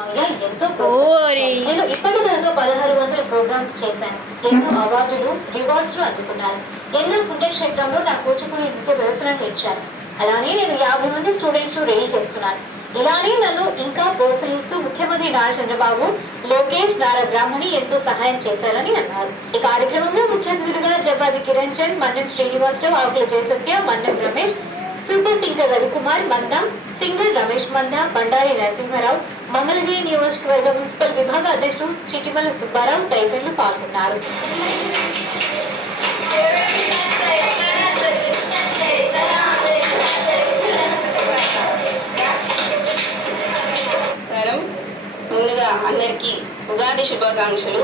ఎంతో నేను ఇప్పటిదాకా 1600 ప్రోగ్రామ్స్ చేశాను. ఎన్నో అవార్డులు రివార్డ్స్ అందుకున్నాను. ఎన్నో పుణ్యక్షేత్రంలో నా కూచిపూడి నృత్య ప్రదర్శనలు ఇచ్చాను. అలానే నేను 50 మంది స్టూడెంట్స్ రెడీ చేస్తున్నాను. ఇలానే నన్ను ఇంకా ప్రోత్సహిస్తూ ముఖ్యమంత్రి నారా చంద్రబాబు, లోకేష్, నారా బ్రాహ్మణి ఎంతో సహాయం చేశారని అన్నారు. ఈ కార్యక్రమంలో ముఖ్య అతిథులుగా జవ్వాది కిరణ్ చంద్, మన్నెం శ్రీనివాసరావు, ఆకుల జయసత్య, మన్నెం రమేష్, సూపర్ సింగర్ రవికుమార్ మంద, సింగర్ రమేష్ మంద, బండారి నరసింహారావు, మంగళగిరి నియోజకవర్గ మున్సిపల్ విభాగ అధ్యక్షుడు చిటిమల సుబ్బారావు తదితరులు పాల్గొన్నారు. ముందుగా అందరికీ ఉగాది శుభాకాంక్షలు.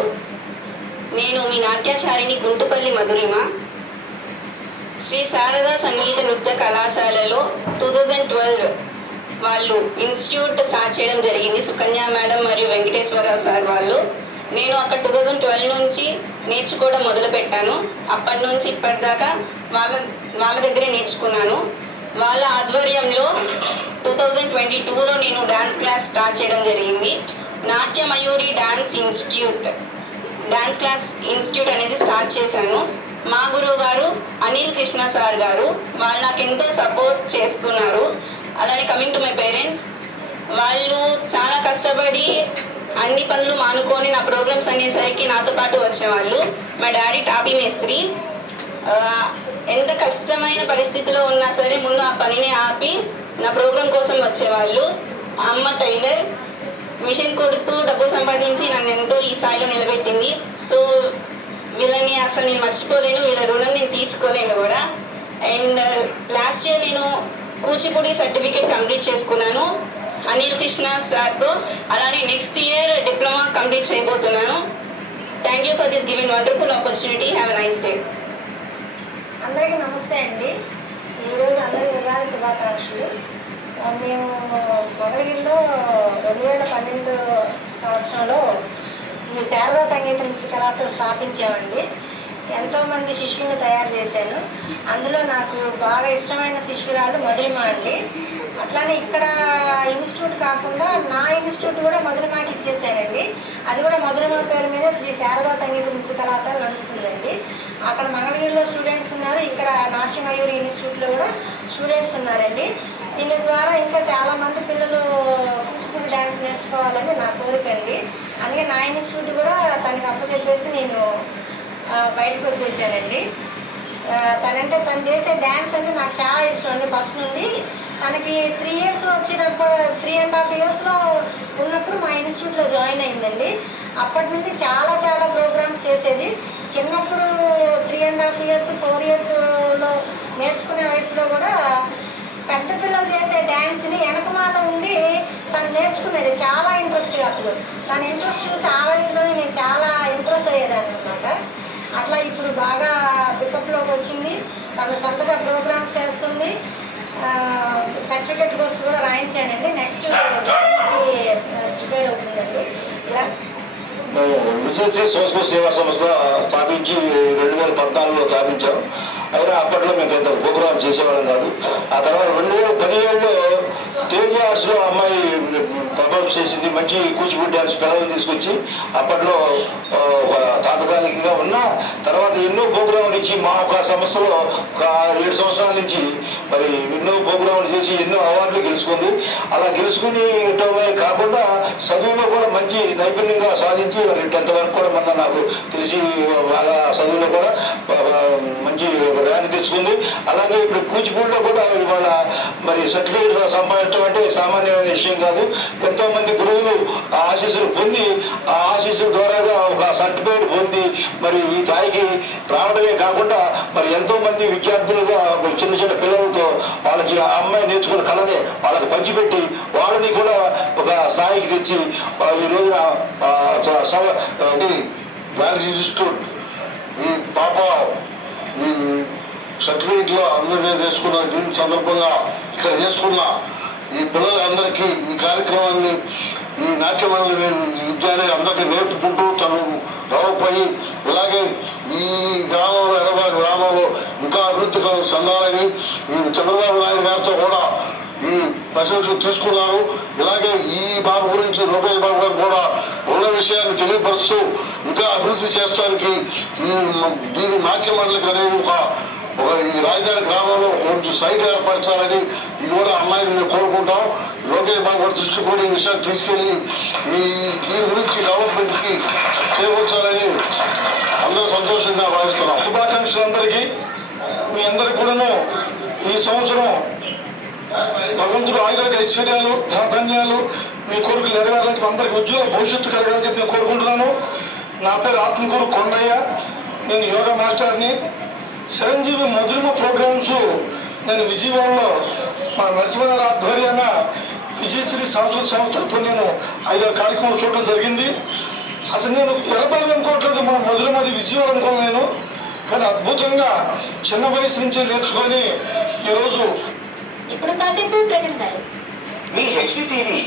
నేను మీ నాట్యాచారిణి గుంటుపల్లి మధురిమ. శ్రీ శారదా సంగీత నృత్య కళాశాలలో 2012 వాళ్ళు ఇన్స్టిట్యూట్ స్టార్ట్ చేయడం జరిగింది. సుకన్య మేడం మరియు వెంకటేశ్వరరావు సార్ వాళ్ళు. నేను అక్కడ 2012 నుంచి నేర్చుకోవడం మొదలుపెట్టాను. అప్పటి నుంచి ఇప్పటిదాకా వాళ్ళ దగ్గరే నేర్చుకున్నాను. వాళ్ళ ఆధ్వర్యంలో 2022లో నేను డాన్స్ క్లాస్ స్టార్ట్ చేయడం జరిగింది. నాట్య మయూరి డాన్స్ ఇన్స్టిట్యూట్ అనేది స్టార్ట్ చేశాను. మా గురువు గారు అనిల్ కృష్ణ సార్ గారు, వాళ్ళు నాకు ఎంతో సపోర్ట్ చేస్తున్నారు. అలానే కమింగ్ టు మై పేరెంట్స్, వాళ్ళు చాలా కష్టపడి అన్ని పనులు మానుకొని నా ప్రోగ్రామ్స్ అనేసరికి నాతో పాటు వచ్చేవాళ్ళు. మా డాడీ టాపీ మేస్త్రి. ఎంత కష్టమైన పరిస్థితిలో ఉన్నా సరే ముందు ఆ పనిని ఆపి నా ప్రోగ్రాం కోసం వచ్చేవాళ్ళు. అమ్మ టైలర్, మిషన్ కొడుతూ డబ్బులు సంపాదించి నన్ను ఎంతో ఈ స్థాయిలో నిలబెట్టింది. సో వీళ్ళని అసలు నేను మర్చిపోలేను, వీళ్ళ రుణం నేను తీర్చుకోలేను కూడా. అండ్ లాస్ట్ ఇయర్ నేను కూచిపూడి సర్టిఫికేట్ కంప్లీట్ చేసుకున్నాను అనిల్ కృష్ణ సార్తో. అలానే నెక్స్ట్ ఇయర్ డిప్లొమా కంప్లీట్ చేయబోతున్నాను. Thank you for this given wonderful opportunity. Have a nice day. అందరికీ నమస్తే అండి. ఈరోజు అందరికీ ఉగాది శుభాకాంక్షలు. మేము మంగళగిరిలో 2012 సంవత్సరంలో ఈ శారదా సంగీత నృత్య కళాశాల స్థాపించామండి. ఎంతోమంది శిష్యులను తయారు చేశాను. అందులో నాకు బాగా ఇష్టమైన శిష్యురాలు మధురిమ అండి. అట్లానే ఇక్కడ ఇన్స్టిట్యూట్ కాకుండా నా ఇన్స్టిట్యూట్ కూడా మధురిమకి ఇచ్చేసానండి. అది కూడా మధురిమ పేరు మీద శ్రీ శారదా సంగీత నృత్య కళాశాల నడుస్తుందండి. అక్కడ మంగళగిరిలో స్టూడెంట్స్ ఉన్నారు, ఇక్కడ నాట్య మయూరి ఇన్స్టిట్యూట్లో కూడా స్టూడెంట్స్ ఉన్నారండి. దీని ద్వారా ఇంకా చాలామంది పిల్లలు కూచిపూడి డ్యాన్స్ నేర్చుకోవాలని నా కోరిక అండి. అందుకే నా ఇన్స్టిట్యూట్ కూడా తనకి అప్పచెప్పేసి నేను బయటకు వచ్చేసానండి. తను చేసే డ్యాన్స్ అంటే నాకు చాలా ఇష్టం అండి. ఫస్ట్ నుండి తనకి 3 years వచ్చినప్పుడు 3.5 yearsలో ఉన్నప్పుడు మా ఇన్స్టిట్యూట్లో జాయిన్ అయిందండి. అప్పటి నుండి చాలా ప్రోగ్రామ్స్ చేసేది. చిన్నప్పుడు 3.5 years 4 yearsలో నేర్చుకునే వయసులో కూడా పెద్ద పిల్లలు చేసే డ్యాన్స్ని వెనకమాల ఉండి తను నేర్చుకునేది చాలా ఇంట్రెస్ట్గా. అసలు తన ఇంట్రెస్ట్ చూసి ఆ వయసులోనే నేను చాలా ఇంప్రెస్ అయ్యేదాన్ని అనమాట. అట్లా ఇప్పుడు బాగా పికప్లోకి వచ్చింది. తను సొంతగా ప్రోగ్రామ్స్ చేస్తుంది. సర్టిఫికెట్ కోర్స్ కూడా రాయించానండి. నెక్స్ట్ ప్రిపేర్ అవుతుందండి. ఇలా విజయశ్రీ సంస్కృత సేవా సంస్థ స్థాపించి 2014లో స్థాపించాం. అయినా అప్పట్లో మేము కొంత ప్రోగ్రాం చేసేవాళ్ళం కాదు. ఆ తర్వాత 2017లో తేజ ఆర్ట్స్లో అమ్మాయి పర్ఫార్మ్ చేసింది. మంచి కూచిపూడి డ్యాన్స్ పిల్లలను తీసుకొచ్చి అప్పట్లో తాత్కాలికంగా ఉన్న తర్వాత ఎన్నో ప్రోగ్రాములు ఇచ్చి మా ఒక సంస్థలో ఒక 7 సంవత్సరాల నుంచి మరి ఎన్నో ప్రోగ్రాములు చేసి ఎన్నో అవార్డులు గెలుచుకుంది. అలా గెలుచుకుని కాకుండా చదువులో కూడా మంచి నైపుణ్యంగా సాధించి మరి 10th వరకు కూడా మొన్న నాకు తెలిసి బాగా చదువులో కూడా మంచి ర్యాంక్ తెచ్చుకుంది. అలాగే ఇప్పుడు కూచిపూడిలో కూడా ఇవాళ మరి సర్టిఫికేట్ సంపాదించడం అంటే సామాన్యమైన విషయం కాదు. ఎంతో మంది గురువులు ఆ ఆశీస్సులు పొంది ఆ ఆశీస్సుల ద్వారాగా ఒక సర్టిఫికేట్ పొంది మరి ఈ స్థాయికి రావడమే కాకుండా మరి ఎంతో మంది విద్యార్థులుగా చిన్న పిల్లలతో వాళ్ళకి ఆ అమ్మాయి నేర్చుకున్న కళనే వాళ్ళకి పంచిపెట్టి వాళ్ళని కూడా ఒక స్థాయికి తెచ్చి ఈ రోజున డ్యాన్స్ ఇన్స్టిట్యూట్ ఈ పాప ఈ సర్టిఫికేట్లో అందరూ చేసుకున్న దీని సందర్భంగా ఇక్కడ చేసుకున్న ఈ పిల్లలందరికీ ఈ కార్యక్రమాన్ని ఈ నాట్యమైన విద్యాన్ని అందరికీ నేర్పుకుంటూ తను డెవలప్ ఇలాగే ఈ గ్రామంలో ఎడబాటు గ్రామంలో ఇంకా అభివృద్ధి చెందాలని ఈ చంద్రబాబు నాయుడు గారితో కూడా ఈ మెసేజ్లు తీసుకున్నారు. ఇలాగే ఈ బాబు గురించి లోకేష్ బాబు గారు కూడా ఉన్న విషయాన్ని తెలియపరుస్తూ ఇంకా అభివృద్ధి చేస్తానికి దీని నాట్య మండలికి అనేది ఒక ఈ రాజధాని గ్రామంలో కొంచెం సైట్ ఏర్పరచాలని ఇది కూడా అమ్మాయిని మేము కోరుకుంటాం. లోకేష్ బాబు గారి దృష్టి కూడా ఈ విషయాన్ని తీసుకెళ్లి దీని గురించి డెవలప్మెంట్కి చేకూర్చాలని అందరూ సంతోషంగా భావిస్తున్నాం. శుభాకాంక్షలందరికీ మీ అందరికీ కూడాను ఈ సంవత్సరం భగవంతుడు ఆయుర్వేద ఐశ్వర్యాలు ధన్యాలు మీ కోరికలు నెరవేరాలని అందరికీ ఉజ్వల భవిష్యత్తు కలగాలని చెప్పి నేను కోరుకుంటున్నాను. నా పేరు ఆత్మకూరు కొండయ్య, నేను యోగా మాస్టర్ని. చిరంజీవి మధురిమ ప్రోగ్రామ్స్ నేను విజయవాడలో మా నరసింహగారి ఆధ్వర్యాన విజయశ్రీ సాంస్కృతిక సంస్థ తరఫున నేను 5 కార్యక్రమాలు చూడటం జరిగింది. అసలు నేను ఎలబాలి అనుకోవట్లేదు, మా మధురమది విజయవాడ అనుకోను నేను. కానీ అద్భుతంగా చిన్న వయసు నుంచే నేర్చుకొని ఈరోజు ఇప్పుడు కాసేపు ప్రకటనలు. మీ హెచ్డి టీవీ